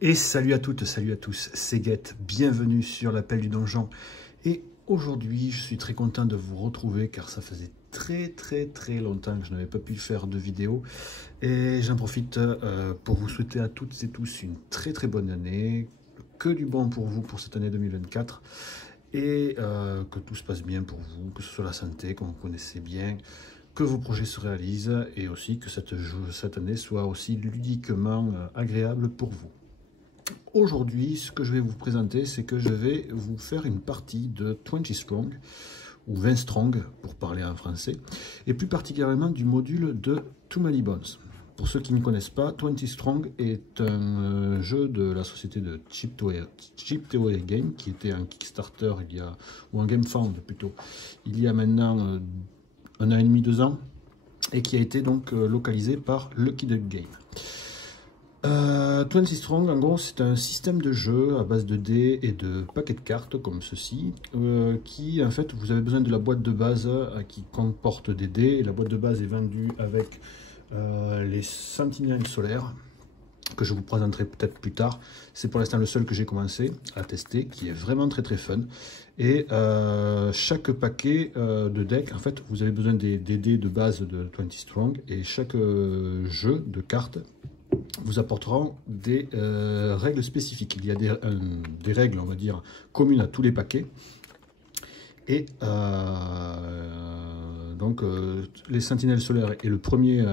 Et salut à toutes, salut à tous, c'est Guette, bienvenue sur l'appel du donjon. Et aujourd'hui, je suis très content de vous retrouver car ça faisait très longtemps que je n'avais pas pu faire de vidéo. Et j'en profite pour vous souhaiter à toutes et tous une très bonne année, que du bon pour vous pour cette année 2024. Et que tout se passe bien pour vous, que ce soit la santé, que vous connaissez bien, que vos projets se réalisent et aussi que cette année soit aussi ludiquement agréable pour vous. Aujourd'hui, ce que je vais vous présenter, c'est que je vais vous faire une partie de 20 Strong, ou 20 Strong pour parler en français, et plus particulièrement du module de Too Many Bones. Pour ceux qui ne connaissent pas, 20 Strong est un jeu de la société de Cheap Theory Game, qui était un Kickstarter ou un GameFound plutôt, il y a maintenant 1 an et demi, 2 ans, et qui a été donc localisé par Lucky Duck Game. 20 Strong, en gros, c'est un système de jeu à base de dés et de paquets de cartes comme ceci, qui, en fait, vous avez besoin de la boîte de base qui comporte des dés, et la boîte de base est vendue avec les sentinelles solaires, que je vous présenterai peut-être plus tard. C'est pour l'instant le seul que j'ai commencé à tester, qui est vraiment très fun. Et chaque paquet de deck, en fait, vous avez besoin des dés de base de 20 Strong, et chaque jeu de cartes vous apporteront des règles spécifiques. Il y a des règles, on va dire, communes à tous les paquets. Et donc, les Sentinelles Solaires est le premier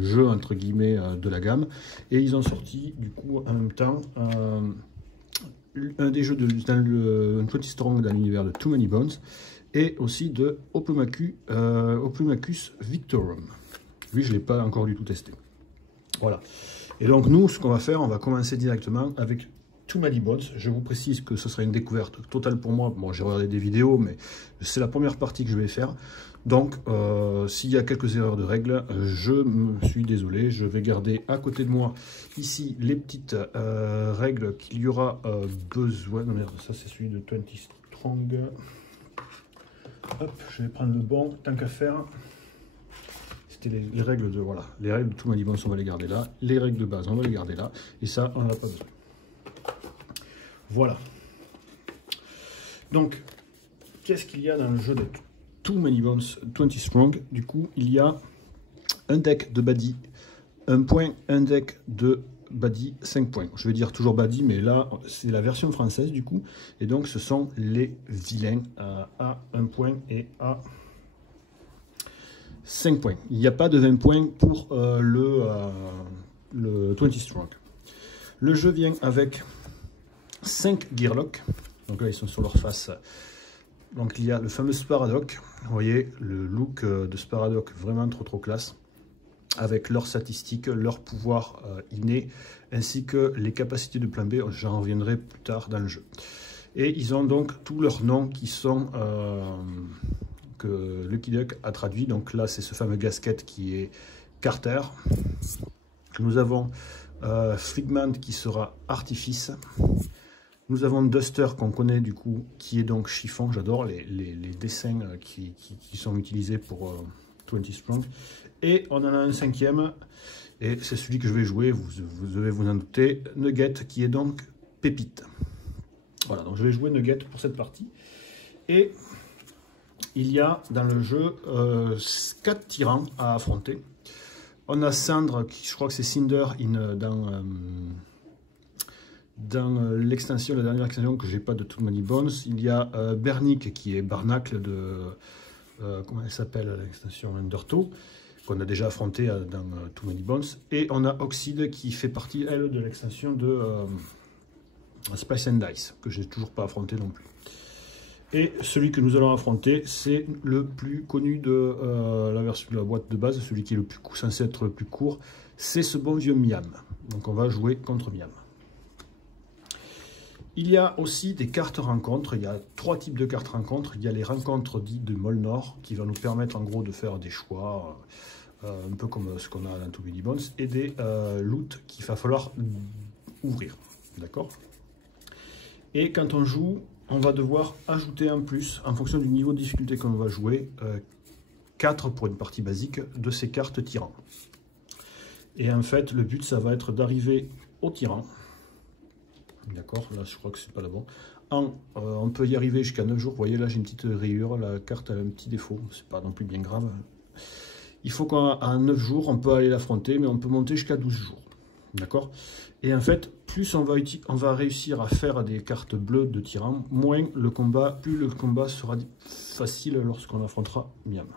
jeu, entre guillemets, de la gamme. Et ils ont sorti, du coup, en même temps, un des jeux dans le 20 Strong dans l'univers de Too Many Bones, et aussi de Oplumacus Victorum. Lui, je ne l'ai pas encore du tout testé. Voilà. Et donc nous, ce qu'on va faire, on va commencer directement avec Too Many Bones. Je vous précise que ce sera une découverte totale pour moi. Bon, j'ai regardé des vidéos, mais c'est la première partie que je vais faire. Donc, s'il y a quelques erreurs de règles, je me suis désolé. Je vais garder à côté de moi, ici, les petites règles qu'il y aura besoin. Non, merde, ça c'est celui de 20 Strong. Hop, je vais prendre le bon, tant qu'à faire. Les règles de les règles de Too Many Bones, on va les garder là, les règles de base on va les garder là, et ça on n'en a pas besoin. Voilà. Donc qu'est-ce qu'il y a dans le jeu de Too Many Bones 20 Strong? Du coup, il y a un deck de Badi 1 point, un deck de Badi 5 points. Je vais dire toujours Badi, mais là c'est la version française du coup, et donc ce sont les vilains à 1 point et à 5 points. Il n'y a pas de 20 points pour le 20 Strong. Le jeu vient avec 5 Gearlock. Donc là, ils sont sur leur face. Donc il y a le fameux Sparadoc. Vous voyez le look de Sparadoc, vraiment trop classe. Avec leurs statistiques, leurs pouvoirs innés, ainsi que les capacités de plan B. J'en reviendrai plus tard dans le jeu. Et ils ont donc tous leurs noms qui sont... que Lucky Duck a traduit. Donc là, c'est ce fameux gasket qui est Carter. Nous avons Frigman qui sera Artifice. Nous avons Duster qu'on connaît du coup, qui est donc Chiffon. J'adore les dessins qui sont utilisés pour 20 Strong. Et on en a un cinquième, et c'est celui que je vais jouer, vous devez vous en douter, Nugget, qui est donc Pépite. Voilà, donc je vais jouer Nugget pour cette partie. Et il y a dans le jeu 4 tyrans à affronter. On a Cendre, je crois que c'est Cinder dans l'extension, la dernière extension que j'ai pas de Too Many Bones. Il y a Bernick qui est Barnacle de... comment elle s'appelle l'extension Undertow, qu'on a déjà affronté dans Too Many Bones. Et on a Oxide qui fait partie, elle, de l'extension de Spice and Dice, que j'ai toujours pas affronté non plus. Et celui que nous allons affronter, c'est le plus connu de la version de la boîte de base, celui qui est censé être le plus court, c'est ce bon vieux Miam. Donc on va jouer contre Miam. Il y a aussi des cartes rencontres, il y a 3 types de cartes rencontres. Il y a les rencontres dites de Molnor, qui vont nous permettre en gros de faire des choix, un peu comme ce qu'on a dans Too Many Bones, et des loots qu'il va falloir ouvrir. D'accord? Et quand on joue, on va devoir ajouter en plus, en fonction du niveau de difficulté qu'on va jouer, 4 pour une partie basique de ces cartes tyrans. Et en fait, le but, ça va être d'arriver au tyran, D'accord, là je crois que c'est pas le bon. On peut y arriver jusqu'à 9 jours. Vous voyez là j'ai une petite rayure, la carte a un petit défaut, c'est pas non plus bien grave. Il faut qu'à 9 jours on peut aller l'affronter, mais on peut monter jusqu'à 12 jours. D'accord. Et en fait, plus on va réussir à faire des cartes bleues de tyran, moins le combat, plus le combat sera facile lorsqu'on affrontera Miam.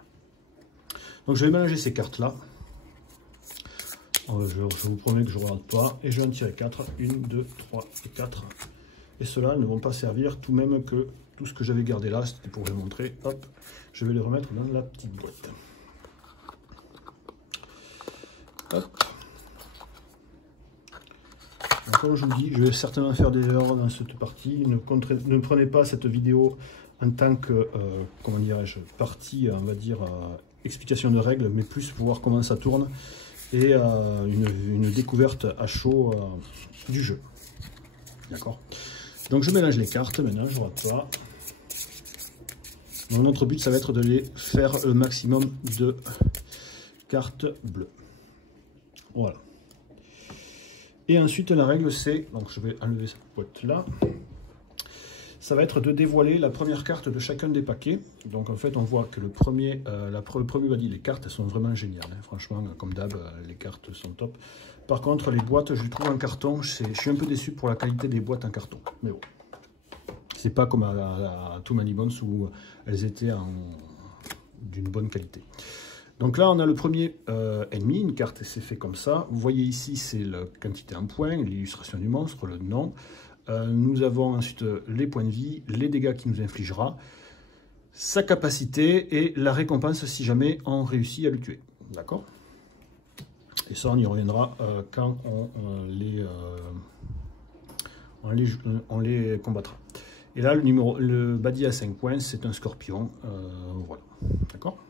Donc je vais mélanger ces cartes là. Je vous promets que je ne regarde pas. Et je vais en tirer 4. 1, 2, 3 et 4. Et ceux-là ne vont pas servir, tout même que tout ce que j'avais gardé là, c'était pour vous montrer. Hop, je vais les remettre dans la petite boîte. Hop. Donc, comme je vous dis, je vais certainement faire des erreurs dans cette partie. Ne prenez pas cette vidéo en tant que, comment dirais-je, partie, on va dire, explication de règles, mais plus pour voir comment ça tourne. Et une découverte à chaud du jeu. D'accord. Donc je mélange les cartes maintenant, je ne rate pas. Donc notre but ça va être de les faire le maximum de cartes bleues. Voilà. Et ensuite la règle c'est, donc je vais enlever cette boîte là. Ça va être de dévoiler la première carte de chacun des paquets. Donc en fait on voit que le premier body, les cartes elles sont vraiment géniales. Hein. Franchement comme d'hab les cartes sont top. Par contre les boîtes je les trouve en carton. Je suis un peu déçu pour la qualité des boîtes en carton. Mais bon. C'est pas comme à Too Many Bones où elles étaient d'une bonne qualité. Donc là on a le premier ennemi, une carte c'est fait comme ça. Vous voyez ici c'est la quantité en points, l'illustration du monstre, le nom. Nous avons ensuite les points de vie, les dégâts qu'il nous infligera, sa capacité et la récompense si jamais on réussit à le tuer. D'accord? Et ça, on y reviendra quand on les combattra. Et là, le body à 5 points, c'est un scorpion. Voilà. D'accord?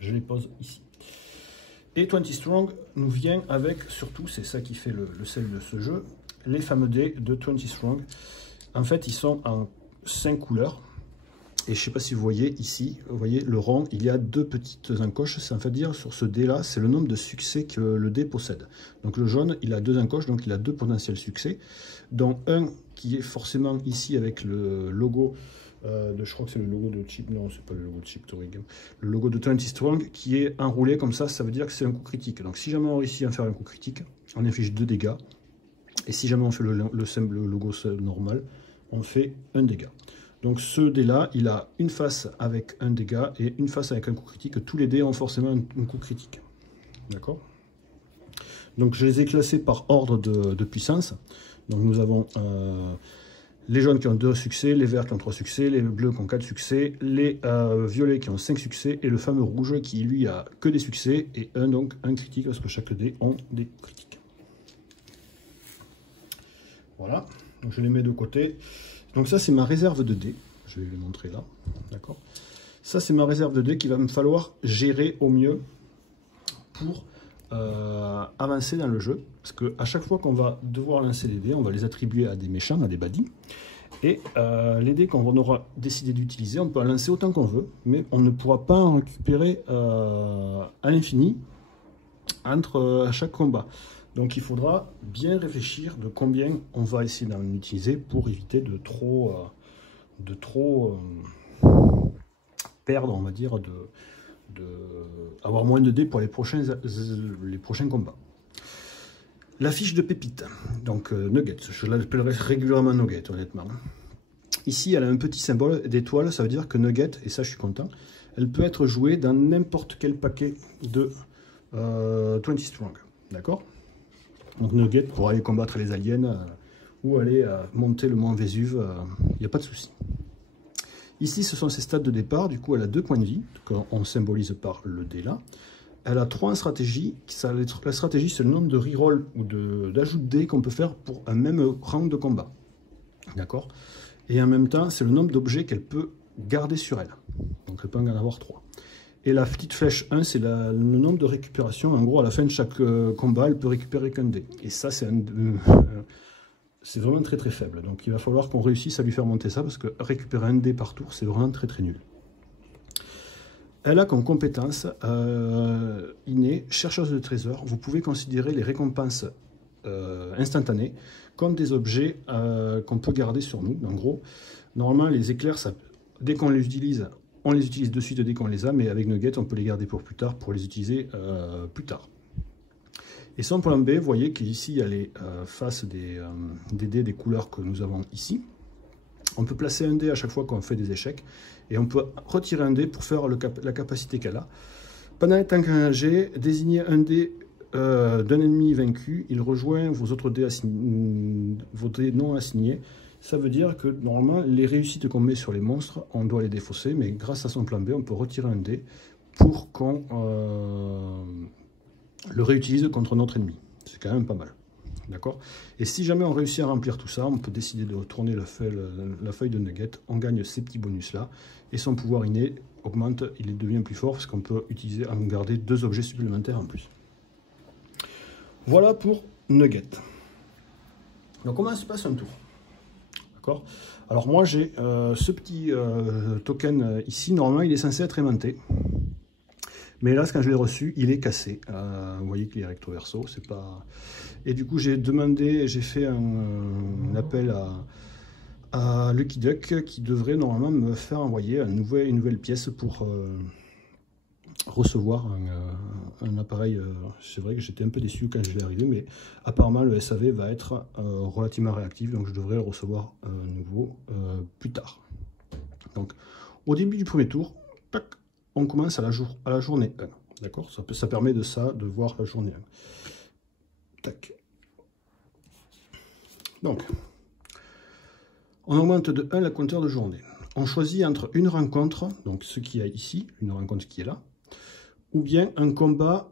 Je les pose ici. Et 20 Strong nous vient avec, surtout, c'est ça qui fait le sel de ce jeu, les fameux dés de 20 Strong. En fait, ils sont en 5 couleurs. Et je ne sais pas si vous voyez ici, vous voyez le rond, il y a 2 petites encoches. Ça veut dire sur ce dé là, c'est le nombre de succès que le dé possède. Donc le jaune, il a 2 encoches, donc il a 2 potentiels succès. Dont un qui est forcément ici avec le logo je crois que c'est le logo de Chip, non c'est pas le logo de Chip Theory Game, le logo de 20 Strong qui est enroulé comme ça veut dire que c'est un coup critique. Donc si jamais on réussit à faire un coup critique, on inflige 2 dégâts. Et si jamais on fait le simple logo normal, on fait 1 dégât. Donc ce dé là, il a une face avec un dégât et une face avec un coup critique. Tous les dés ont forcément un coup critique. D'accord? Donc je les ai classés par ordre de puissance. Donc nous avons les jaunes qui ont 2 succès, les verts qui ont 3 succès, les bleus qui ont 4 succès, les violets qui ont 5 succès et le fameux rouge qui lui a que des succès et donc un critique parce que chaque dé ont des critiques. Voilà, donc je les mets de côté. Donc ça c'est ma réserve de dés, je vais les montrer là, d'accord. Ça c'est ma réserve de dés qu'il va me falloir gérer au mieux pour avancer dans le jeu. Parce qu'à chaque fois qu'on va devoir lancer des dés, on va les attribuer à des méchants, à des baddies. Et les dés qu'on aura décidé d'utiliser, on peut en lancer autant qu'on veut, mais on ne pourra pas en récupérer à l'infini à chaque combat. Donc il faudra bien réfléchir de combien on va essayer d'en utiliser pour éviter de trop perdre, on va dire, avoir moins de dés pour les prochains combats. La fiche de pépite, donc Nugget, je l'appellerai régulièrement Nugget honnêtement. Ici elle a un petit symbole d'étoile, ça veut dire que Nugget, et ça je suis content, elle peut être jouée dans n'importe quel paquet de 20 Strong, d'accord. Donc Nugget pour aller combattre les aliens ou aller monter le mont Vésuve, il n'y a pas de souci. Ici ce sont ses stats de départ, du coup elle a 2 points de vie, qu'on symbolise par le dé là. Elle a 3 en stratégie, la stratégie c'est le nombre de reroll ou d'ajout de dés qu'on peut faire pour un même round de combat. D'accord. Et en même temps c'est le nombre d'objets qu'elle peut garder sur elle. Donc elle peut en avoir 3. Et la petite flèche 1, c'est le nombre de récupérations. En gros, à la fin de chaque combat, elle peut récupérer qu'un dé. Et ça, c'est vraiment très très faible. Donc il va falloir qu'on réussisse à lui faire monter ça, parce que récupérer un dé par tour, c'est vraiment très très nul. Elle a comme compétence innée, chercheuse de trésors. Vous pouvez considérer les récompenses instantanés comme des objets qu'on peut garder sur nous. En gros, normalement, les éclairs, dès qu'on les utilise de suite dès qu'on les a, mais avec Nugget, on peut les garder pour plus tard, pour les utiliser plus tard. Et son plan B, vous voyez qu'ici, il y a les faces des dés des couleurs que nous avons ici. On peut placer un dé à chaque fois qu'on fait des échecs, et on peut retirer un dé pour faire la capacité qu'elle a. Pendant le temps qu'engagé, désignez un dé d'un ennemi vaincu, il rejoint vos autres dés, vos dés non assignés. Ça veut dire que normalement, les réussites qu'on met sur les monstres, on doit les défausser, mais grâce à son plan B, on peut retirer un dé pour qu'on le réutilise contre notre ennemi. C'est quand même pas mal. D'accord? Et si jamais on réussit à remplir tout ça, on peut décider de retourner la feuille de Nugget, on gagne ces petits bonus-là, et son pouvoir inné augmente, il devient plus fort, parce qu'on peut utiliser, en garder 2 objets supplémentaires en plus. Voilà pour Nugget. Donc comment se passe un tour? D'accord? Alors moi j'ai ce petit token ici, normalement il est censé être aimanté. Mais hélas, quand je l'ai reçu, il est cassé. Vous voyez qu'il est recto verso, c'est pas... Et du coup, j'ai fait un appel à Lucky Duck qui devrait normalement me faire envoyer une nouvelle pièce pour recevoir un appareil. C'est vrai que j'étais un peu déçu quand je l'ai arrivé, mais apparemment le SAV va être relativement réactif, donc je devrais le recevoir nouveau plus tard. Donc, au début du premier tour, tac, on commence à la journée 1. D'accord? Ça permet de voir la journée 1. Tac. Donc, on augmente de 1 la compteur de journée. On choisit entre une rencontre, donc ce qu'il y a ici, une rencontre qui est là, ou bien un combat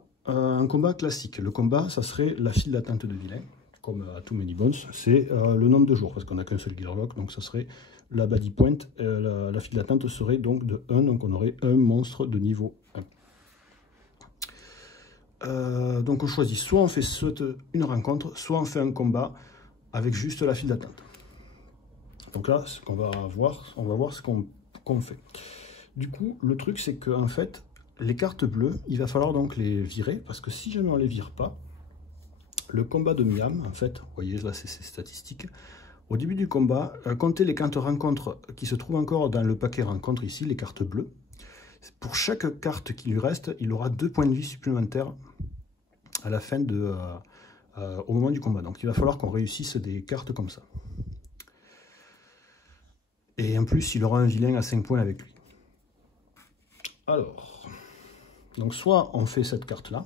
classique. Le combat, ça serait la file d'attente de vilain, comme à Too Many Bones. C'est le nombre de jours, parce qu'on n'a qu'un seul Gearlock, donc ça serait la body point. La file d'attente serait donc de 1, donc on aurait un monstre de niveau 1. Donc on choisit, soit on fait une rencontre, soit on fait un combat avec juste la file d'attente. Donc là, ce qu'on va voir, on va voir ce qu'on fait. Du coup, le truc, c'est que en fait, les cartes bleues, il va falloir donc les virer, parce que si jamais on les vire pas, le combat de Miam, en fait, vous voyez là, c'est ces statistiques. Au début du combat, comptez les cartes rencontres qui se trouvent encore dans le paquet rencontre ici, les cartes bleues. Pour chaque carte qui lui reste, il aura 2 points de vie supplémentaires à la fin au moment du combat. Donc il va falloir qu'on réussisse des cartes comme ça. Et en plus, il aura un vilain à 5 points avec lui. Alors, donc soit on fait cette carte-là,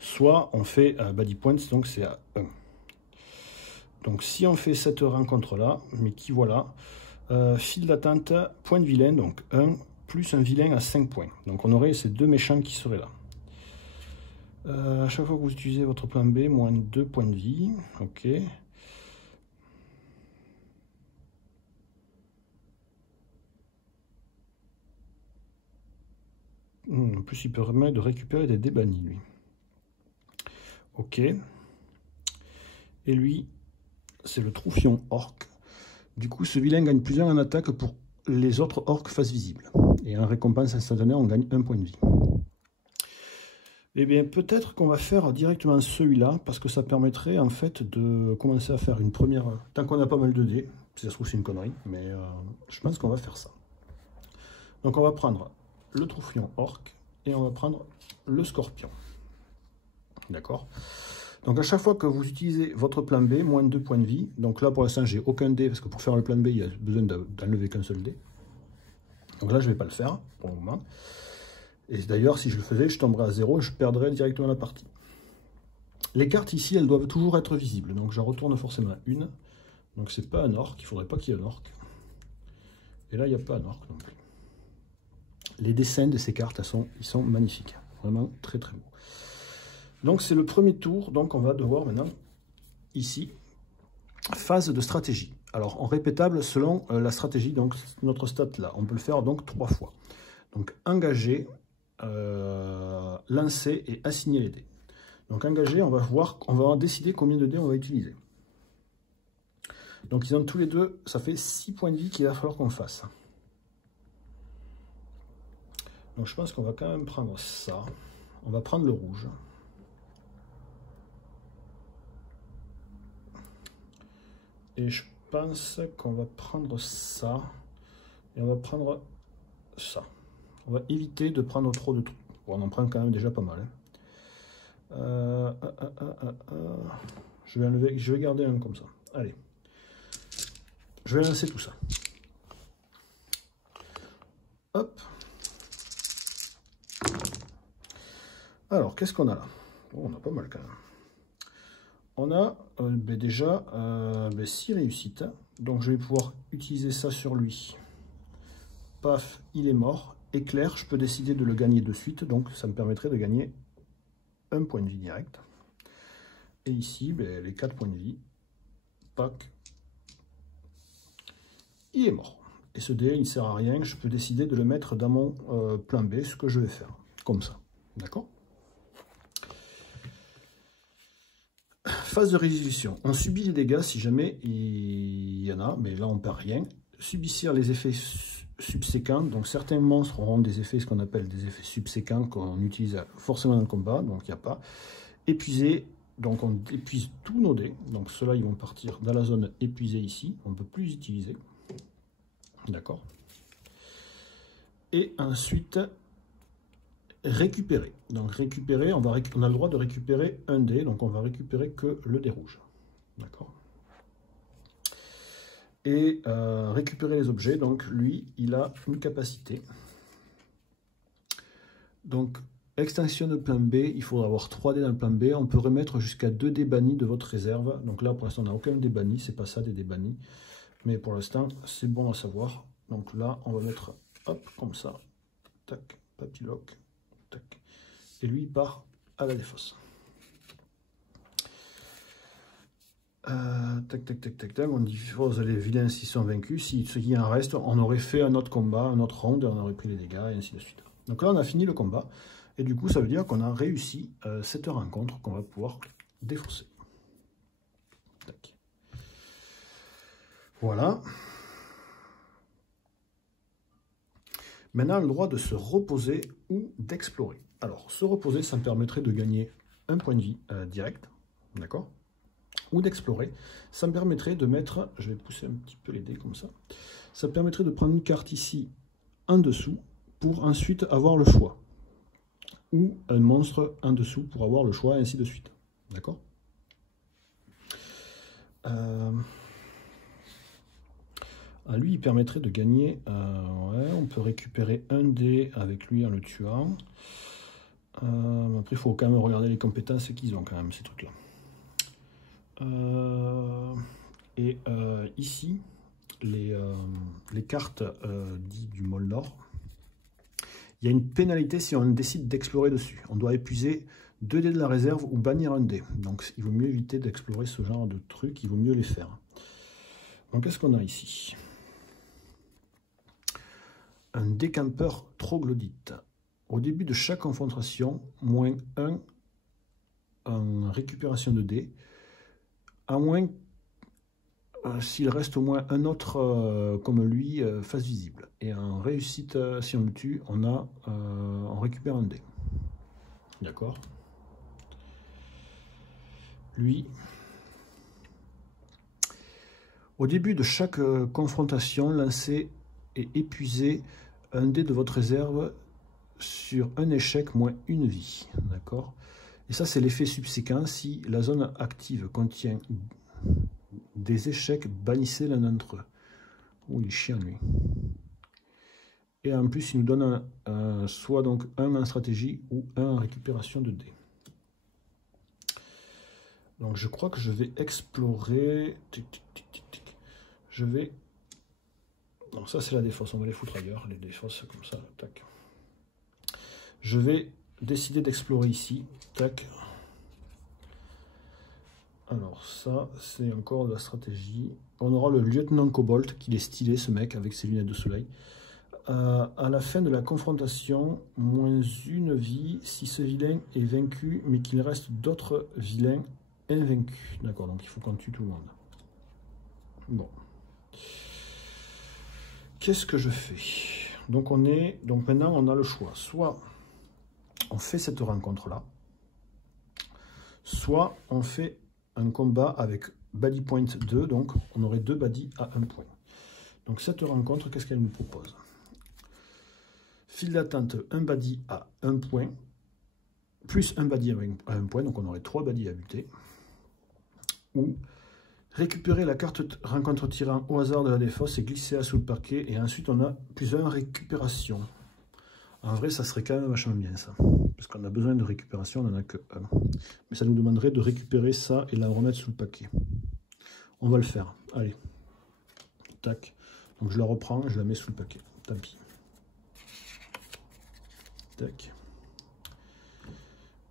soit on fait body points, donc c'est à 1. Donc si on fait cette rencontre-là, mais qui voilà, file d'attente, point de vilain, donc 1, plus un vilain à 5 points. Donc on aurait ces 2 méchants qui seraient là. À chaque fois que vous utilisez votre plan B, moins 2 points de vie. Ok. En plus, il permet de récupérer des dés bannis, lui. Ok. Et lui, c'est le Troufion Orc. Du coup, ce vilain gagne +1 en attaque pour les autres orques face visible. Et en récompense instantanée, on gagne 1 point de vie. Eh bien, peut-être qu'on va faire directement celui-là, parce que ça permettrait en fait de commencer à faire une première... Tant qu'on a pas mal de dés, si ça se trouve c'est une connerie, mais je pense qu'on va faire ça. Donc on va prendre le Troufion Orc, et on va prendre le Scorpion. D'accord? Donc à chaque fois que vous utilisez votre plan B, moins 2 points de vie, donc là pour l'instant j'ai aucun dé, parce que pour faire le plan B, il y a besoin d'enlever qu'un seul dé. Donc là je ne vais pas le faire pour le moment. Et d'ailleurs si je le faisais, je tomberais à 0 et je perdrais directement la partie. Les cartes ici, elles doivent toujours être visibles, donc j'en retourne forcément une. Donc c'est pas un orc, il ne faudrait pas qu'il y ait un orc. Et là il n'y a pas un orc non plus. Les dessins de ces cartes, ils sont magnifiques, vraiment très très beaux. Donc c'est le premier tour, donc on va devoir maintenant, ici, phase de stratégie. Alors en répétable selon la stratégie, donc notre stat là, on peut le faire donc 3 fois. Donc engager, lancer et assigner les dés. Donc engager, on va décider combien de dés on va utiliser. Donc ils ont tous les deux, ça fait 6 points de vie qu'il va falloir qu'on fasse. Donc je pense qu'on va quand même prendre ça. On va prendre le rouge. Et je pense qu'on va prendre ça. Et on va prendre ça. On va éviter de prendre trop de trucs. Bon, on en prend quand même déjà pas mal. Hein. Je vais garder un comme ça. Allez. Je vais lancer tout ça. Hop. Alors, qu'est-ce qu'on a là? Oh, on a pas mal quand même. On a déjà 6 réussites. Donc, je vais pouvoir utiliser ça sur lui. Paf, il est mort. Éclair, je peux décider de le gagner de suite. Donc, ça me permettrait de gagner un point de vie direct. Et ici, les 4 points de vie. Pac. Il est mort. Et ce dé, il ne sert à rien. Je peux décider de le mettre dans mon plan B, ce que je vais faire. Comme ça. D'accord? Phase de résolution. On subit les dégâts si jamais il y en a, mais là on perd rien. Subissir les effets subséquents. Donc certains monstres auront des effets, ce qu'on appelle des effets subséquents qu'on utilise forcément dans le combat, donc il n'y a pas. Épuiser, donc on épuise tous nos dés. Donc ceux-là ils vont partir dans la zone épuisée ici. On ne peut plus les utiliser. D'accord. Et ensuite récupérer. Donc récupérer, on a le droit de récupérer un dé, donc on va récupérer que le dé rouge. D'accord. Et récupérer les objets, donc lui, il a une capacité. Donc extension de plan B, il faudra avoir 3 dés dans le plan B. On peut remettre jusqu'à 2 dés bannis de votre réserve. Donc là, pour l'instant, on n'a aucun dé banni, c'est pas ça des dés bannis. Mais pour l'instant, c'est bon à savoir. Donc là, on va mettre, hop, comme ça. Tac, papilloc. Tac. Et lui, il part à la défausse. Tac, tac, tac, tac, tac. On dispose les vilains s'ils sont vaincus. Si ce qui en reste, on aurait fait un autre combat, un autre round, et on aurait pris les dégâts, et ainsi de suite. Donc là, on a fini le combat. Et du coup, ça veut dire qu'on a réussi cette rencontre qu'on va pouvoir défausser. Tac. Voilà. Maintenant, le droit de se reposer ou d'explorer. Alors, se reposer, ça me permettrait de gagner un point de vie direct, d'accord? Ou d'explorer. Ça me permettrait de mettre, je vais pousser un petit peu les dés comme ça, ça me permettrait de prendre une carte ici en dessous pour ensuite avoir le choix. Ou un monstre en dessous pour avoir le choix, et ainsi de suite. D'accord? Lui, il permettrait de gagner. Ouais, on peut récupérer un dé avec lui en le tuant. Après, il faut quand même regarder les compétences qu'ils ont quand même, ces trucs-là. Ici, les cartes dites du môle Nord, il y a une pénalité si on décide d'explorer dessus. On doit épuiser 2 dés de la réserve ou bannir un dé. Donc, il vaut mieux éviter d'explorer ce genre de trucs. Il vaut mieux les faire. Donc, qu'est-ce qu'on a ici? Un décampeur troglodyte. Au début de chaque confrontation, -1 en récupération de dés, à moins s'il reste au moins un autre comme lui face visible. Et en réussite, si on le tue, on récupère un dé. D'accord. Lui, au début de chaque confrontation, lancez et épuisez un dé de votre réserve sur un échec moins une vie. D'accord. Et ça, c'est l'effet subséquent. Si la zone active contient des échecs, bannissez l'un d'entre eux. Oh, il est chiant, lui. Et en plus, il nous donne soit donc un en stratégie ou un en récupération de dés. Donc, je crois que je vais explorer. Tic, tic, tic, tic, tic. Je vais... Donc ça, c'est la défausse. On va les foutre ailleurs, les défausses, comme ça. Tac. Je vais décider d'explorer ici. Tac. Alors ça, c'est encore de la stratégie. On aura le lieutenant Cobalt, qu'il est stylé, ce mec, avec ses lunettes de soleil. À la fin de la confrontation, -1 vie si ce vilain est vaincu, mais qu'il reste d'autres vilains invaincus. D'accord, donc il faut qu'on tue tout le monde. Bon. Qu'est-ce que je fais? Donc maintenant, on a le choix. Soit on fait cette rencontre-là, soit on fait un combat avec body point 2, donc on aurait 2 baddies à 1 point. Donc cette rencontre, qu'est-ce qu'elle nous propose? File d'attente, un baddie à 1 point, plus un baddie à 1 point, donc on aurait 3 baddies à buter. Ou récupérer la carte rencontre tyran au hasard de la défausse et glisser sous le parquet, et ensuite on a plus 1 récupération. En vrai, ça serait quand même vachement bien ça, parce qu'on a besoin de récupération, on n'en a que 1. Mais ça nous demanderait de récupérer ça et la remettre sous le paquet. On va le faire, allez. Tac. Donc je la reprends, je la mets sous le paquet, tant pis. Tac.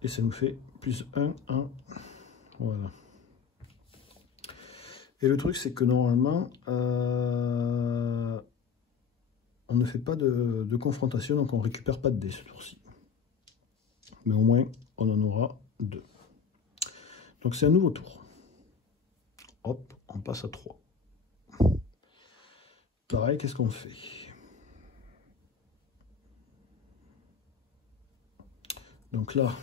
Et ça nous fait plus 1, 1. Voilà. Et le truc, c'est que normalement, on ne fait pas de confrontation, donc on ne récupère pas de dés ce tour-ci. Mais au moins, on en aura 2. Donc c'est un nouveau tour. Hop, on passe à 3. Pareil, qu'est-ce qu'on fait? Donc là,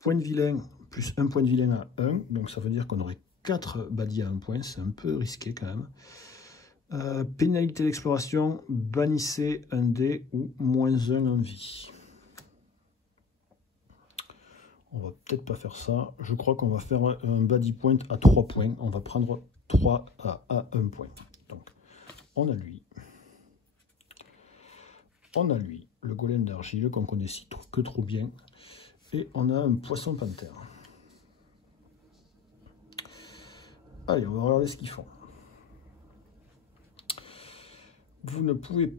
point de vilain, plus 1 point de vilain à 1. Donc ça veut dire qu'on aurait 4 baddies à 1 point. C'est un peu risqué quand même. Pénalité d'exploration, bannissez un dé ou -1 en vie. On va peut-être pas faire ça. Je crois qu'on va faire un body point à 3 points. On va prendre 3 à 1 point. Donc, on a lui. On a lui, le golem d'argile qu'on connaît que trop bien. Et on a un poisson panthère. Allez, on va regarder ce qu'ils font. Vous ne pouvez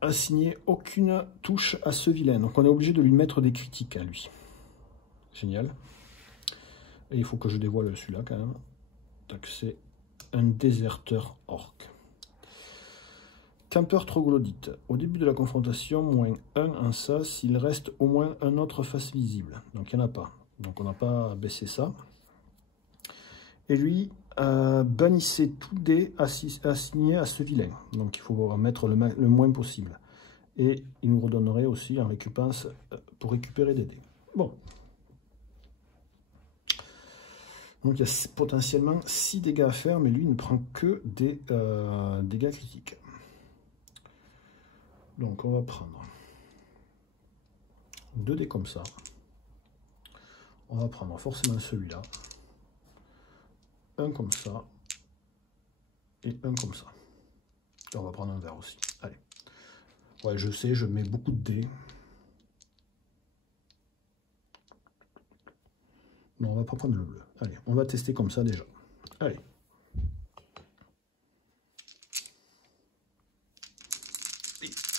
assigner aucune touche à ce vilain. Donc on est obligé de lui mettre des critiques à lui. Génial. Et il faut que je dévoile celui-là quand même. Donc c'est un déserteur orc. Campeur troglodyte. Au début de la confrontation, -1 en ça, s'il reste au moins un autre face visible. Donc il n'y en a pas. Donc on n'a pas baissé ça. Et lui, bannissez tout dé assigné à ce vilain. Donc il faut en mettre le moins possible. Et il nous redonnerait aussi en récompense pour récupérer des dés. Bon. Donc il y a potentiellement 6 dégâts à faire, mais lui ne prend que des dégâts critiques. Donc on va prendre 2 dés comme ça. On va prendre forcément celui-là. Un comme ça. Et un comme ça. Et on va prendre un vert aussi. Allez. Ouais, je sais, je mets beaucoup de dés. Non, on va pas prendre le bleu. Allez, on va tester comme ça déjà. Allez.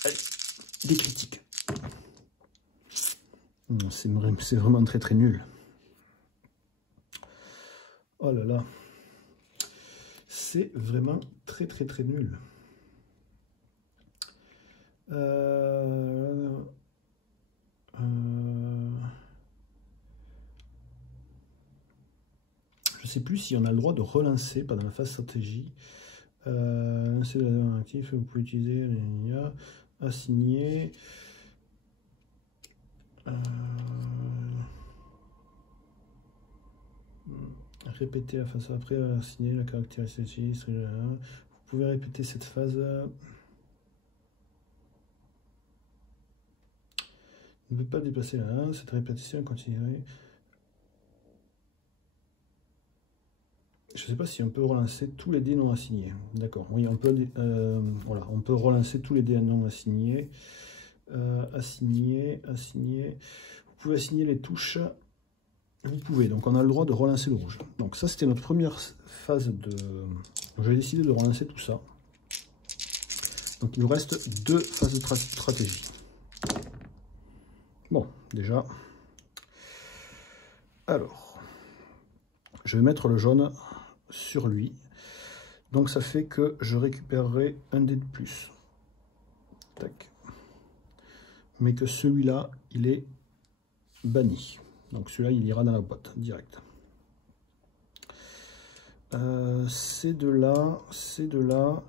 Allez. Des critiques. C'est vraiment très très nul. Oh là là. C'est vraiment très très très nul. Je sais plus si on a le droit de relancer pendant la phase stratégie. C'est actif, vous pouvez utiliser assigner. Répéter la phase après, assigner la caractéristique. Vous pouvez répéter cette phase. Ne peut pas dépasser la 1, cette répétition continuerait. Je ne sais pas si on peut relancer tous les dés non assignés. D'accord, oui, on peut, voilà, on peut relancer tous les dés non assignés. Assigner. Vous pouvez assigner les touches. Vous pouvez, donc on a le droit de relancer le rouge. Donc ça, c'était notre première phase de... J'ai décidé de relancer tout ça. Donc il nous reste 2 phases de stratégie. Bon, déjà. Alors, je vais mettre le jaune sur lui. Donc ça fait que je récupérerai un dé de plus. Tac. Mais que celui-là, il est banni. Donc celui-là, il ira dans la boîte, direct. Ces deux-là,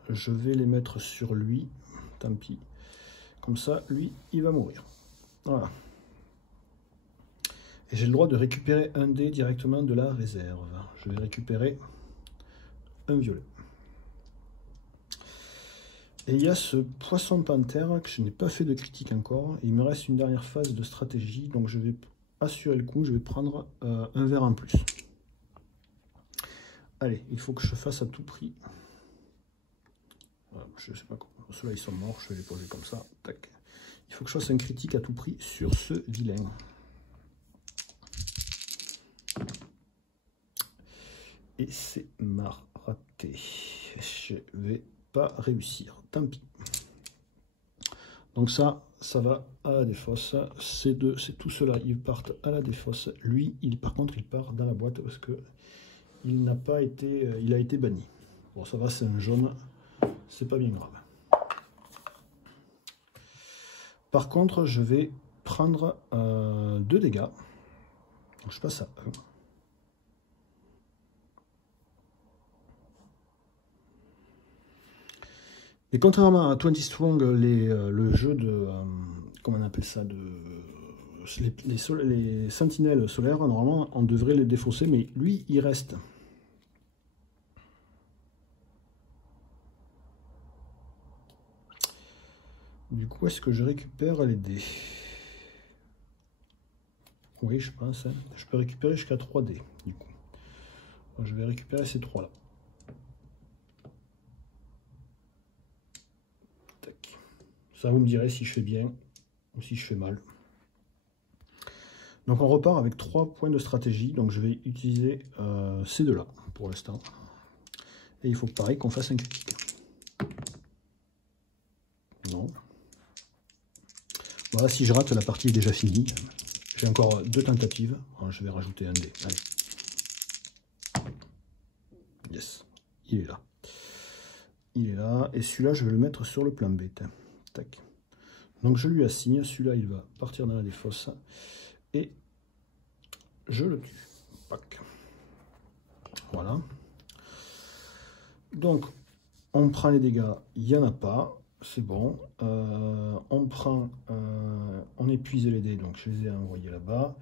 je vais les mettre sur lui. Tant pis. Comme ça, lui, il va mourir. Voilà. Et j'ai le droit de récupérer un dé directement de la réserve. Je vais récupérer un violet. Et il y a ce poisson panthère que je n'ai pas fait de critique encore. Il me reste une dernière phase de stratégie, donc je vais assurer le coup, je vais prendre un vert en plus. Allez, il faut que je fasse à tout prix. Voilà, je ne sais pas comment. Ceux-là ils sont morts, je vais les poser comme ça. Tac. Il faut que je fasse un critique à tout prix sur ce vilain. Et c'est ma raté. Je vais pas réussir, tant pis. Donc ça va à la défausse. C'est tout cela, ils partent à la défausse. Lui, par contre, il part dans la boîte parce que il n'a pas été, il a été banni. Bon, ça va, c'est un jaune, c'est pas bien grave. Par contre, je vais prendre 2 dégâts. Donc je passe à 1. Et contrairement à 20 Strong, le jeu de... comment on appelle ça, les sentinelles solaires, normalement, on devrait les défausser, mais lui, il reste. Du coup, est-ce que je récupère les dés? Oui, je pense. Hein. Je peux récupérer jusqu'à 3 dés, du coup. Donc, je vais récupérer ces 3-là. Ça, vous me direz si je fais bien ou si je fais mal. Donc on repart avec 3 points de stratégie. Donc je vais utiliser ces 2-là pour l'instant. Et il faut pareil qu'on fasse un critique. Non. Voilà, si je rate, la partie est déjà finie. J'ai encore 2 tentatives. Alors, je vais rajouter un dé. Allez. Yes. Il est là. Il est là. Et celui-là, je vais le mettre sur le plan B. Tac. Donc je lui assigne. Celui-là, il va partir dans la défausse. Et je le tue. Pac. Voilà. Donc, on prend les dégâts. Il n'y en a pas. C'est bon. On prend... on épuise les dés. Donc, je les ai envoyés là-bas.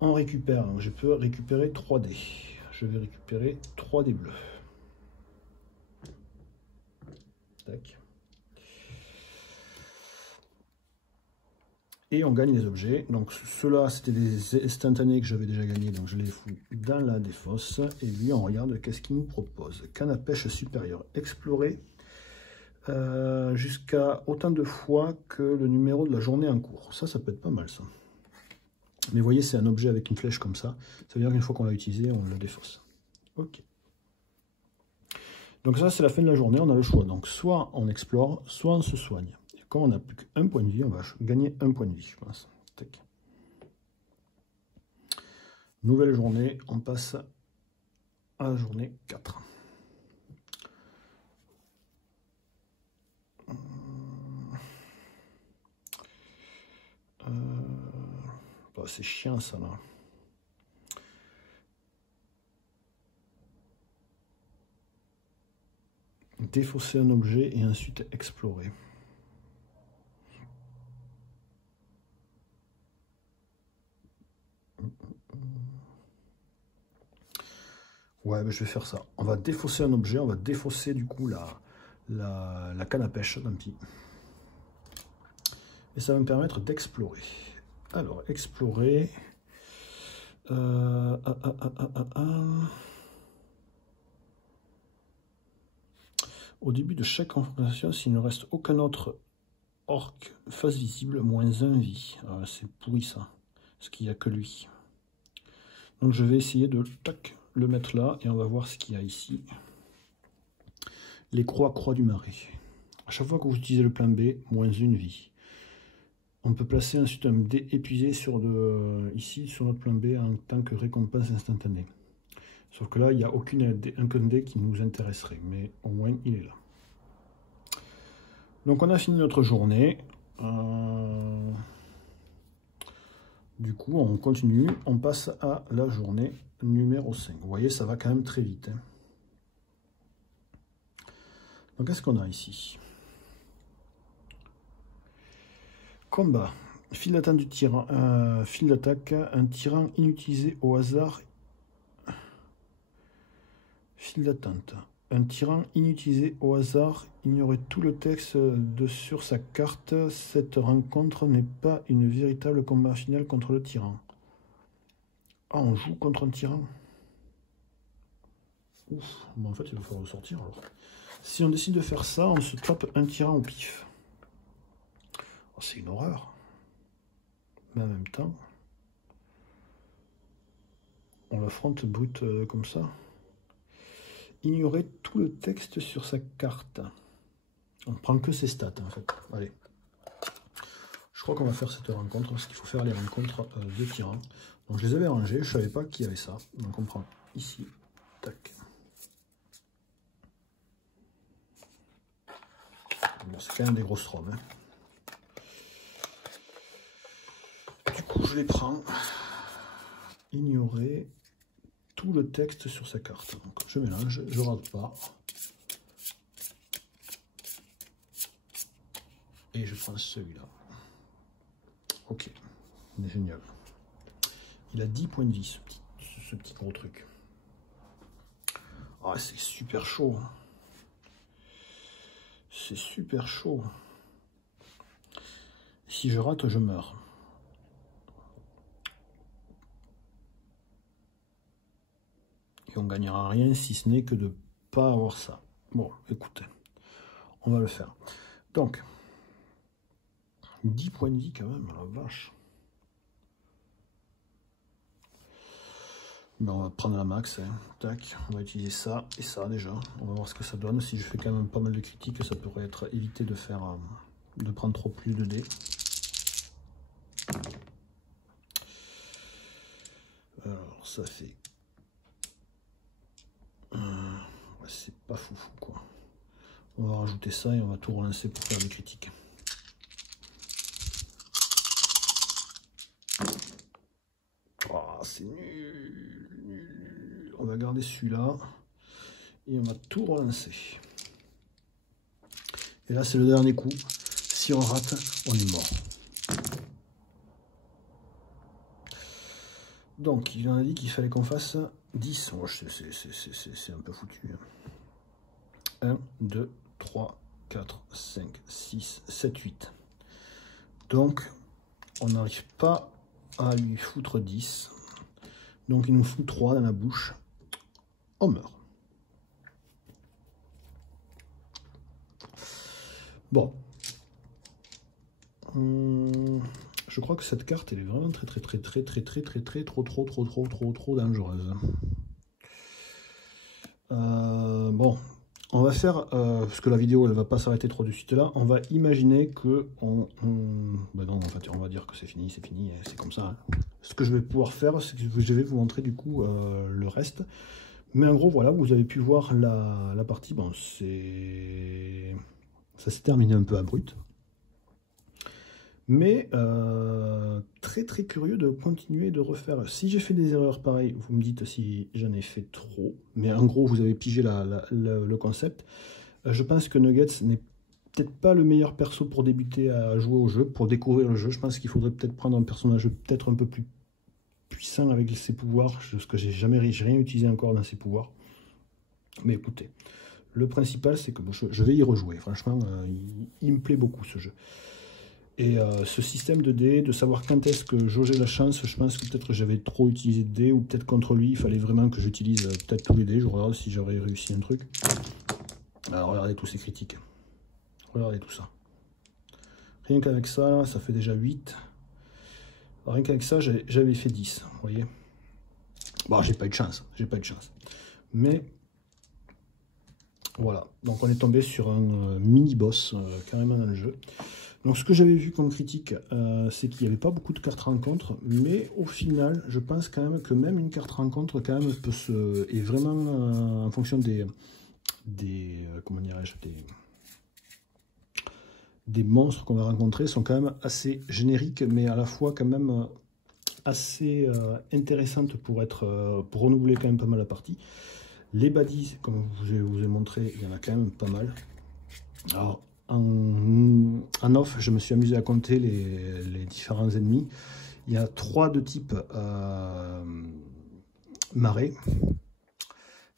On récupère. Donc, je peux récupérer 3 dés. Je vais récupérer 3 dés bleus. Tac. Et on gagne les objets. Donc ceux-là, c'était des instantanés que j'avais déjà gagnés. Donc je les fous dans la défausse. Et lui, on regarde qu'est-ce qu'il nous propose. Canne à pêche supérieure. Explorer jusqu'à autant de fois que le numéro de la journée en cours. Ça peut être pas mal, ça. Mais vous voyez, c'est un objet avec une flèche comme ça. Ça veut dire qu'une fois qu'on l'a utilisé, on le défausse. Ok. Donc ça, c'est la fin de la journée. On a le choix. Donc soit on explore, soit on se soigne. Comme on n'a plus qu'un point de vie, on va gagner un point de vie, je pense. Tac. Nouvelle journée, on passe à la journée 4. Bah, c'est chiant ça là. Défausser un objet et ensuite explorer. Ouais, ben je vais faire ça. On va défausser un objet, on va défausser du coup la canne à pêche, tant pis. Et ça va me permettre d'explorer. Alors, explorer. Au début de chaque confrontation, s'il ne reste aucun autre orc face visible, -1 vie. C'est pourri ça, parce qu'il n'y a que lui. Donc je vais essayer de tac, le mettre là, et on va voir ce qu'il y a ici. Les croix du marais. À chaque fois que vous utilisez le plan B, -1 vie. On peut placer ensuite un dé épuisé ici sur notre plan B en tant que récompense instantanée. Sauf que là, il n'y a aucun dé qui nous intéresserait, mais au moins il est là. Donc on a fini notre journée. Du coup, on continue, on passe à la journée numéro 5. Vous voyez, ça va quand même très vite. Hein. Donc, qu'est-ce qu'on a ici? Combat. File d'attente du tyran. File d'attaque. Un tyran inutilisé au hasard. File d'attente. Un tyran inutilisé au hasard ignorait tout le texte sur sa carte. Cette rencontre n'est pas une véritable combat final contre le tyran. Ah, on joue contre un tyran. Ouf, bon, en fait, il va falloir le sortir alors. Si on décide de faire ça, on se tape un tyran au pif. Oh, c'est une horreur. Mais en même temps, on l'affronte brut comme ça. Ignorer tout le texte sur sa carte. On ne prend que ses stats en fait. Allez. Je crois qu'on va faire cette rencontre parce qu'il faut faire les rencontres de tyrans. Donc je les avais rangés, je ne savais pas qu'il y avait ça. Donc on prend ici. Tac. Bon, c'est quand même des grosses trombes. Hein. Du coup, je les prends. Ignorer tout le texte sur sa carte. Donc, je mélange, je rate pas. Et je prends celui-là. Ok, il est génial. Il a 10 points de vie, ce petit gros truc. Ah, c'est super chaud. C'est super chaud. Si je rate, je meurs. Et on gagnera rien si ce n'est que de ne pas avoir ça. Bon, écoutez, on va le faire. Donc, 10 points de vie quand même, la vache. Ben, on va prendre la max, hein. Tac, on va utiliser ça et ça déjà. On va voir ce que ça donne. Si je fais quand même pas mal de critiques, ça pourrait être évité de faire, de prendre trop plus de dés. Alors ça fait, ouais, c'est pas fou quoi. On va rajouter ça et on va tout relancer pour faire des critiques. Oh, c'est nul. On va garder celui-là et on va tout relancer. Et là, c'est le dernier coup. Si on rate, on est mort. Donc, il en a dit qu'il fallait qu'on fasse 10. Oh, c'est un peu foutu. 1, 2, 3, 4, 5, 6, 7, 8. Donc, on n'arrive pas à lui foutre 10. Donc, il nous fout 3 dans la bouche. On meurt. Bon. Je crois que cette carte, elle est vraiment trop dangereuse. Bon. On va faire, parce que la vidéo, elle va pas s'arrêter trop de suite là, on va imaginer que ben non, en fait, on va dire que c'est fini, c'est comme ça. Hein. Ce que je vais pouvoir faire, c'est que je vais vous montrer du coup le reste. Mais en gros, voilà, vous avez pu voir la partie, bon, ça s'est terminé un peu abrupt. Mais très curieux de continuer de refaire. Si j'ai fait des erreurs pareilles, vous me dites si j'en ai fait trop. Mais en gros, vous avez pigé le concept. Je pense que Nuggets n'est peut-être pas le meilleur perso pour débuter à jouer au jeu, pour découvrir le jeu. Je pense qu'il faudrait peut-être prendre un personnage peut-être un peu plus puissant avec ses pouvoirs, parce que j'ai rien utilisé encore dans ses pouvoirs. Mais écoutez, le principal, c'est que je vais y rejouer. Franchement, il me plaît beaucoup ce jeu. Et ce système de dés, de savoir quand est-ce que jaugeais la chance, je pense que peut-être j'avais trop utilisé de dés, ou peut-être contre lui, il fallait vraiment que j'utilise peut-être tous les dés. Je regarde si j'aurais réussi un truc. Alors regardez tous ces critiques. Regardez tout ça. Rien qu'avec ça, ça fait déjà 8. Rien qu'avec ça, j'avais fait 10, vous voyez. Bon, j'ai pas eu de chance, Mais, voilà. Donc on est tombé sur un mini-boss carrément dans le jeu. Donc ce que j'avais vu comme critique, c'est qu'il n'y avait pas beaucoup de cartes rencontres, mais au final, je pense quand même que même une carte rencontre quand même est vraiment en fonction comment dirais-je, des monstres qu'on va rencontrer sont quand même assez génériques, mais à la fois quand même assez intéressantes pour renouveler quand même pas mal la partie. Les baddies, comme je vous ai montré, il y en a quand même pas mal. Alors, en off, je me suis amusé à compter les différents ennemis. Il y a 3 de type marée.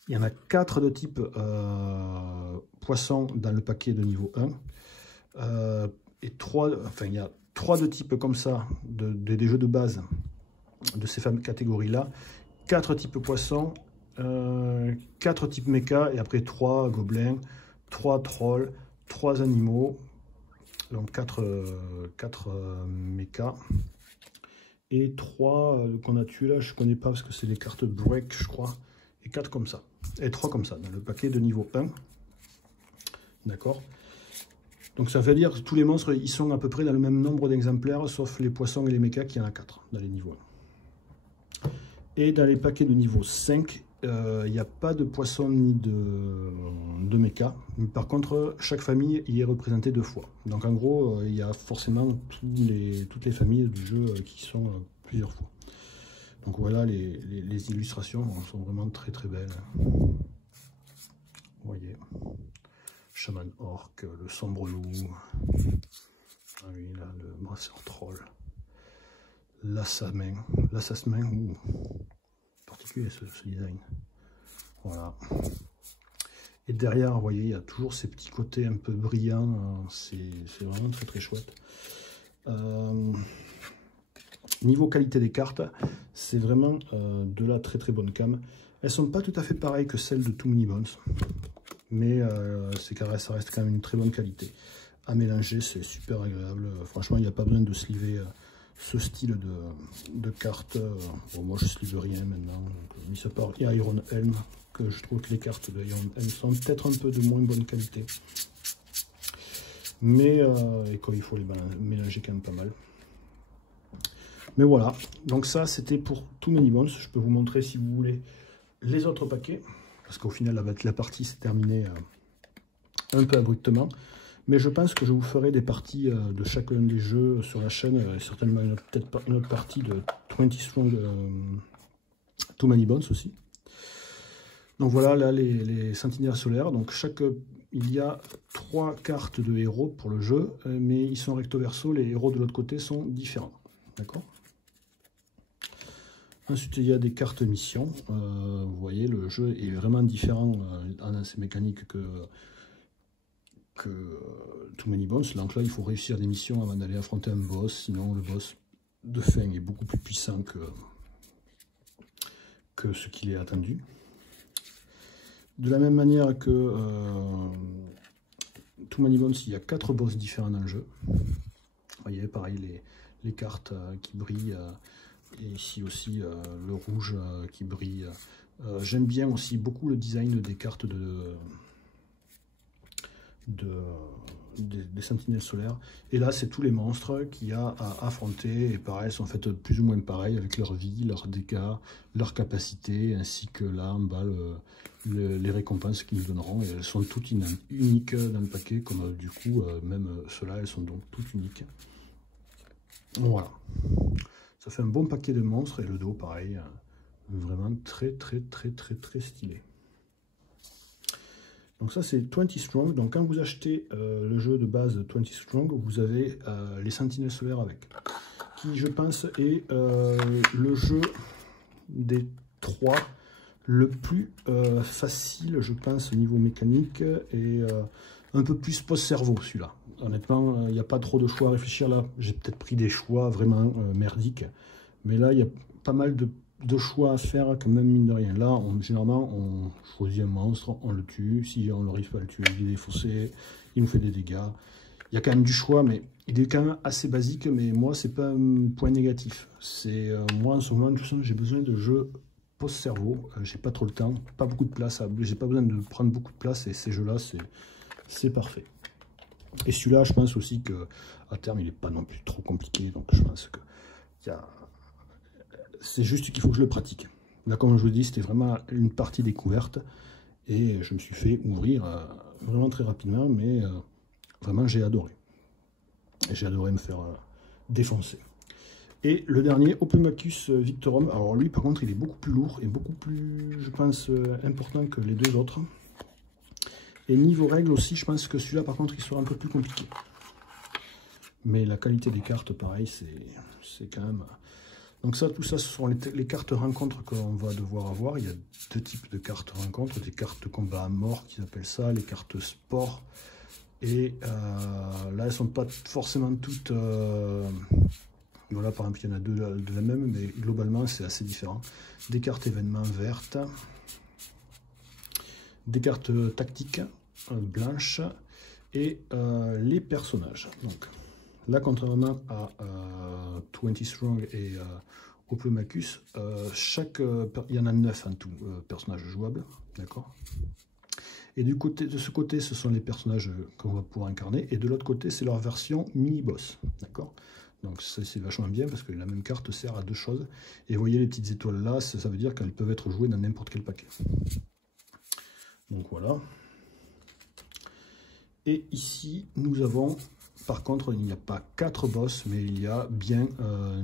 Il y en a 4 de type poisson dans le paquet de niveau 1. Et 3, enfin il y a 3 de type comme ça, des jeux de base de ces fameuses catégories-là. 4 types poissons, 4 types mecha, et après 3 gobelins, 3 trolls, 3 animaux, donc 4 mecha. Et 3 qu'on a tués là, je ne connais pas parce que c'est des cartes break, je crois. Et 4 comme ça. Et 3 comme ça, dans le paquet de niveau 1. D'accord. Donc ça veut dire que tous les monstres, ils sont à peu près dans le même nombre d'exemplaires, sauf les poissons et les mechas qui en a 4 dans les niveaux 1. Et dans les paquets de niveau 5, il n'y a pas de poissons ni de mechas. Par contre, chaque famille y est représentée 2 fois. Donc en gros, il y a forcément toutes les familles du jeu qui sont plusieurs fois. Donc voilà, les illustrations sont vraiment très très belles. Vous voyez, chaman orc, le sombre loup, ah oui, là, le brasseur troll, l'assassin, particulier ce design. Voilà. Et derrière, vous voyez, il y a toujours ces petits côtés un peu brillants, c'est vraiment très très chouette. Niveau qualité des cartes, c'est vraiment de la très très bonne cam. Elles sont pas tout à fait pareilles que celles de Too Many Bones, mais ça reste quand même une très bonne qualité. À mélanger, c'est super agréable. Franchement, il n'y a pas besoin de sliver ce style de cartes. Bon, moi, je slive rien maintenant. Mis à part Iron Helm, que je trouve que les cartes de Iron Helm sont peut-être un peu de moins bonne qualité. Mais et quoi, il faut les mélanger quand même pas mal. Mais voilà, donc ça c'était pour Too Many Bones. Je peux vous montrer si vous voulez les autres paquets, parce qu'au final la partie s'est terminée un peu abruptement. Mais je pense que je vous ferai des parties de chacun des jeux sur la chaîne, certainement peut-être une autre partie de 20 Strong Too Many Bones aussi. Donc voilà, là les sentinelles solaires. Donc il y a 3 cartes de héros pour le jeu, mais ils sont recto verso, les héros de l'autre côté sont différents. D'accord. Ensuite, il y a des cartes missions. Vous voyez, le jeu est vraiment différent dans ses mécaniques que Too Many Bones. Donc là, il faut réussir des missions avant d'aller affronter un boss. Sinon, le boss de fin est beaucoup plus puissant que ce qu'il est attendu. De la même manière que Too Many Bones, il y a 4 boss différents dans le jeu. Vous voyez, pareil, les cartes qui brillent. Et ici aussi le rouge qui brille. J'aime bien aussi beaucoup le design des cartes des sentinelles solaires. Et là, c'est tous les monstres qu'il y a à affronter. Et pareil, elles sont faites plus ou moins pareil avec leur vie, leurs dégâts, leurs capacités, ainsi que là en bas les récompenses qu'ils nous donneront. Et elles sont toutes uniques dans le paquet, comme du coup, même ceux-là, elles sont donc toutes uniques. Voilà. Ça fait un bon paquet de monstres, et le dos pareil, vraiment très très très très très stylé. Donc ça c'est 20 Strong. Donc quand vous achetez le jeu de base 20 Strong, vous avez les sentinelles solaires avec, qui je pense est le jeu des 3 le plus facile, je pense, au niveau mécanique, et un peu plus post-cerveau celui-là. Honnêtement, il n'y a pas trop de choix à réfléchir là. J'ai peut-être pris des choix vraiment merdiques. Mais là, il y a pas mal de choix à faire quand même, mine de rien. Là, généralement, on choisit un monstre, on le tue. Si on n'arrive pas à le tuer, il est défaussé, il nous fait des dégâts. Il y a quand même du choix, mais il est quand même assez basique. Mais moi, c'est pas un point négatif. C'est moi, en ce moment, tout ça, j'ai besoin de jeux post-cerveau. J'ai pas trop le temps, pas beaucoup de place. J'ai pas besoin de prendre beaucoup de place, et ces jeux-là, c'est parfait. Et celui-là, je pense aussi qu'à terme, il n'est pas non plus trop compliqué. Donc, je pense que c'est juste qu'il faut que je le pratique. Là, comme je vous dis, c'était vraiment une partie découverte. Et je me suis fait ouvrir vraiment très rapidement. Mais vraiment, j'ai adoré. Et j'ai adoré me faire défoncer. Et le dernier, Opomachus Victorum. Alors lui, par contre, il est beaucoup plus lourd et beaucoup plus, je pense, important que les deux autres. Et niveau règles aussi, je pense que celui-là, par contre, il sera un peu plus compliqué. Mais la qualité des cartes, pareil, c'est quand même... Donc ça, tout ça, ce sont les cartes rencontres qu'on va devoir avoir. Il y a deux types de cartes rencontres. Des cartes de combat à mort, qu'ils appellent ça, les cartes sport. Et là, elles ne sont pas forcément toutes... Voilà, par exemple, il y en a deux de la même, mais globalement, c'est assez différent. Des cartes événements vertes. Des cartes tactiques blanches. Et les personnages. Donc... Là, contrairement à 20 Strong et Hoplomachus, il y en a 9 en tout, personnages jouables, d'accord. Et de ce côté, ce sont les personnages qu'on va pouvoir incarner, et de l'autre côté, c'est leur version mini-boss, d'accord. Donc c'est vachement bien, parce que la même carte sert à deux choses. Et vous voyez les petites étoiles là, ça veut dire qu'elles peuvent être jouées dans n'importe quel paquet. Donc voilà. Et ici, nous avons... Par contre, il n'y a pas 4 boss, mais il y a bien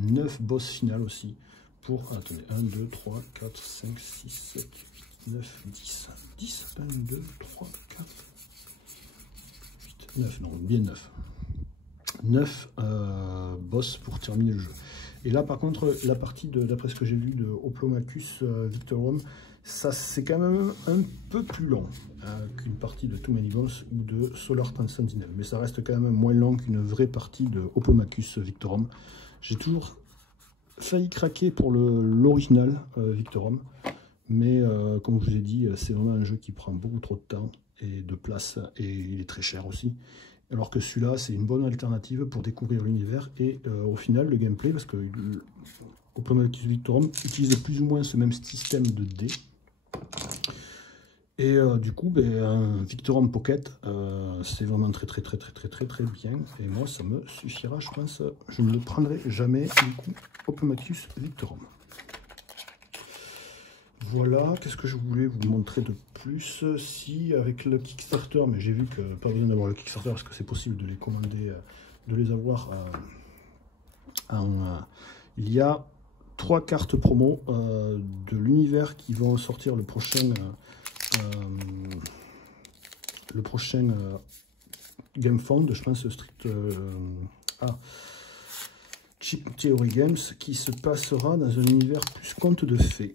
9 boss finales aussi. Pour, attendez, 1, 2, 3, 4, 5, 6, 7, 8, 9, 10. 10, 1, 2, 3, 4, 8, 9, non, bien 9. 9 boss pour terminer le jeu. Et là, par contre, la partie, d'après ce que j'ai vu, de Hoplomachus Victorum, ça c'est quand même un peu plus long qu'une partie de Too Many Bones ou de Solar Sentinel. Mais ça reste quand même moins long qu'une vraie partie de Hoplomachus Victorum. J'ai toujours failli craquer pour l'original Victorum. Mais comme je vous ai dit, c'est vraiment un jeu qui prend beaucoup trop de temps et de place. Et il est très cher aussi. Alors que celui-là, c'est une bonne alternative pour découvrir l'univers. Et au final, le gameplay, parce que Hoplomachus Victorum utilisait plus ou moins ce même système de dés. Et du coup, un Victorum Pocket, c'est vraiment très bien. Et moi, ça me suffira, je pense. Je ne le prendrai jamais, du coup, Hoplomachus Victorum. Voilà, qu'est-ce que je voulais vous montrer de plus? Si, avec le Kickstarter, mais j'ai vu que pas besoin d'avoir le Kickstarter, parce que c'est possible de les commander, de les avoir il y a 3 cartes promo de l'univers qui vont sortir le prochain GameFound, je pense Chip Theory Games, qui se passera dans un univers plus conte de fées.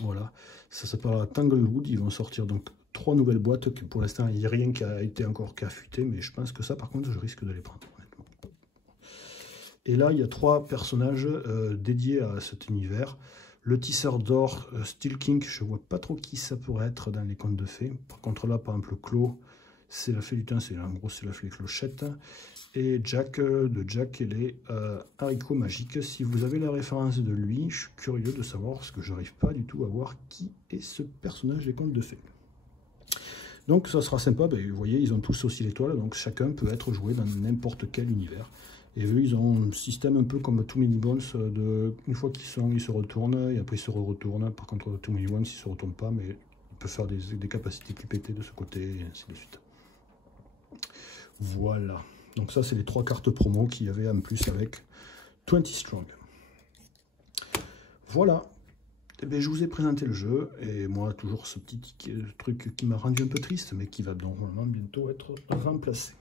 Voilà, ça s'appellera Tanglewood. Ils vont sortir donc 3 nouvelles boîtes, que pour l'instant il n'y a rien qui a été encore affûté, mais je pense que ça par contre je risque de les prendre. Et là, il y a 3 personnages dédiés à cet univers. Le tisseur d'or, Steel King, je ne vois pas trop qui ça pourrait être dans les contes de fées. Par contre, là, par exemple, le Clos, c'est la fée du temps, en gros, c'est la fée des clochettes. Et Jack, de Jack et les haricots magiques. Si vous avez la référence de lui, je suis curieux de savoir, parce que je n'arrive pas du tout à voir qui est ce personnage des contes de fées. Donc, ça sera sympa. Vous voyez, ils ont tous aussi l'étoile, donc chacun peut être joué dans n'importe quel univers. Et eux, ils ont un système un peu comme Too Many Bones, une fois qu'ils sont, ils se retournent, et après ils se retournent. Par contre, Too Many Bones, ils ne se retournent pas, mais ils peuvent faire des capacités plus pétées de ce côté, et ainsi de suite. Voilà. Donc ça, c'est les 3 cartes promo qu'il y avait en plus avec 20 Strong. Voilà. Et bien, je vous ai présenté le jeu, et moi, toujours ce petit truc qui m'a rendu un peu triste, mais qui va normalement bientôt être remplacé.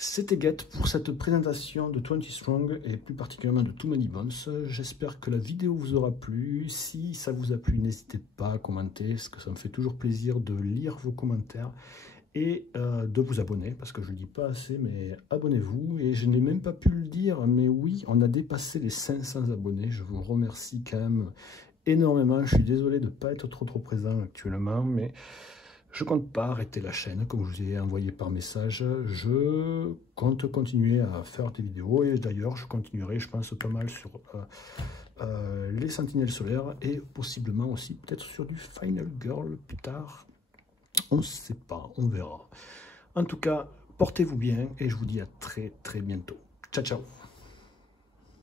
C'était Get pour cette présentation de 20 Strong et plus particulièrement de Too Many Bones. J'espère que la vidéo vous aura plu. Si ça vous a plu, n'hésitez pas à commenter, parce que ça me fait toujours plaisir de lire vos commentaires et de vous abonner, parce que je ne le dis pas assez, mais abonnez-vous. Et je n'ai même pas pu le dire, mais oui, on a dépassé les 500 abonnés. Je vous remercie quand même énormément. Je suis désolé de ne pas être trop présent actuellement, mais... je compte pas arrêter la chaîne, comme je vous ai envoyé par message. Je compte continuer à faire des vidéos. Et d'ailleurs, je continuerai, je pense, pas mal sur les sentinelles solaires. Et possiblement aussi, peut-être sur du Final Girl plus tard. On ne sait pas, on verra. En tout cas, portez-vous bien. Et je vous dis à très bientôt. Ciao, ciao.